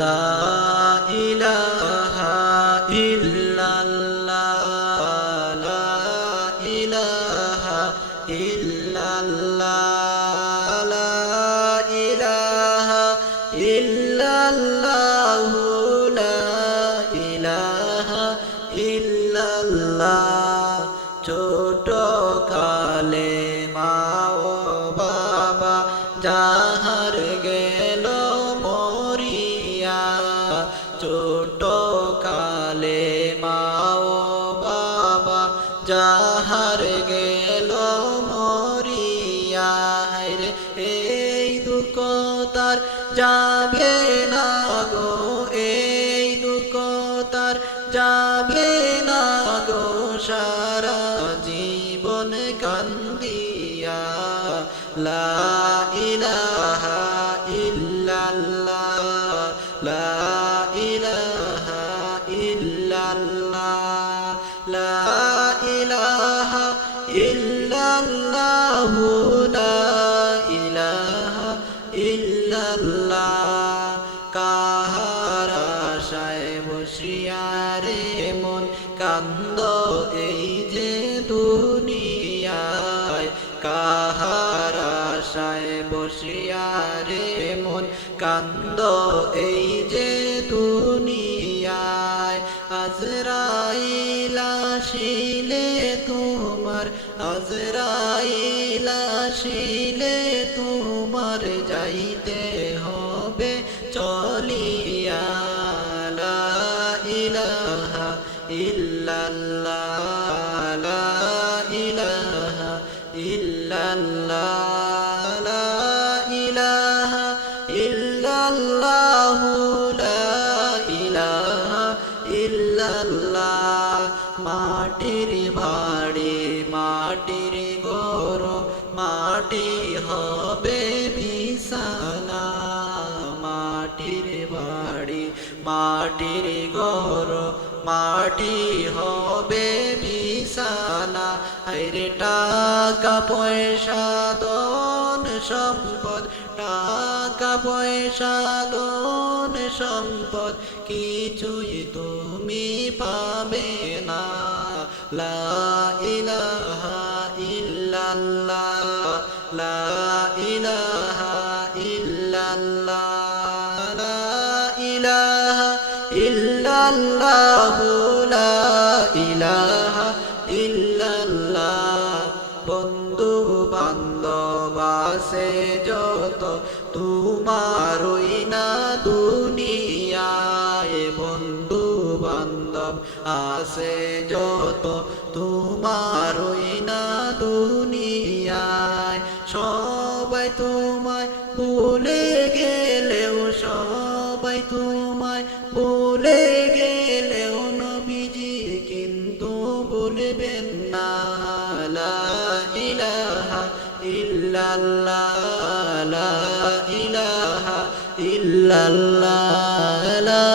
লা ইলাহা ইল্লাল্লাহ, লা ইলাহা ইল্লাল্লাহ, লা ইলাহা ইল্লাল্লাহ, লা ইলাহা ইল্লাল্লাহ। ছোট কালে মা ও বাবা যাহার গেল মরিয়া, ছোট কালে মা ও বাবা যাহার গেল মরিয়া, রে এই দুঃখ তার যাবে না গো, এই দুঃখ তার যাবে না গো, সারা জীবন কান্দিয়া। লা ইলাহা ইল্লাল্লাহ, লা ইলাহা ইল্লাল্লাহ, লা ইলাহা ইল্লাল্লাহ, লা ইলাহা ইল্লাল্লাহ। কাহার আশায় বসিয়া রে মন কান্দ এই যে দুনিয়ায়, কাহার আশায় বসিয়া রে মন কান্দ এই যে দুনিয়ায়। আজরাইল আসিলে তোমার, আজরাইল আসিলে তোমার যাইতে হবে চলিয়া। লা ইলাহা ইল্লাল্লাহ, লা ইলাহা ইল্লাল্লাহ, লা ইলাহা ইল্লাল্লাহ, লা ইলাহা ইল্লাল্লাহ। মাটির বাড়ি মাটির ঘর, মাটি হবে বিছানা, মাটির বাড়ি মাটির ঘর, মাটি হবে বিছানা। আরে টাকা পয়সা ধন সম্পদ, টাকা পয়সা ধন সম্পদ কিছুই তুমি পাবে না। লা ইলাহা ইল্লাল্লাহ, লা ইলাহা ইল্লাল্লাহ, লা ইলাহা ইল্লাল্লাহ, লা ইলাহা ইল্লাল্লাহ। বন্ধু বান্ধব আছে যত তোমারই না দুনিয়ায়, বন্ধু বান্ধব আছে যত তোমারই না দুনিয়ায়। সবাই তোমায় ভুলে গেলেও, সবাই তোমায় ভুলে গেলেও নবীজি কিন্তু ভুলবেন না। লা ইলাহা ইল্লাল্লাহ, লা ইলাহা ইল্লাল্লাহ, লা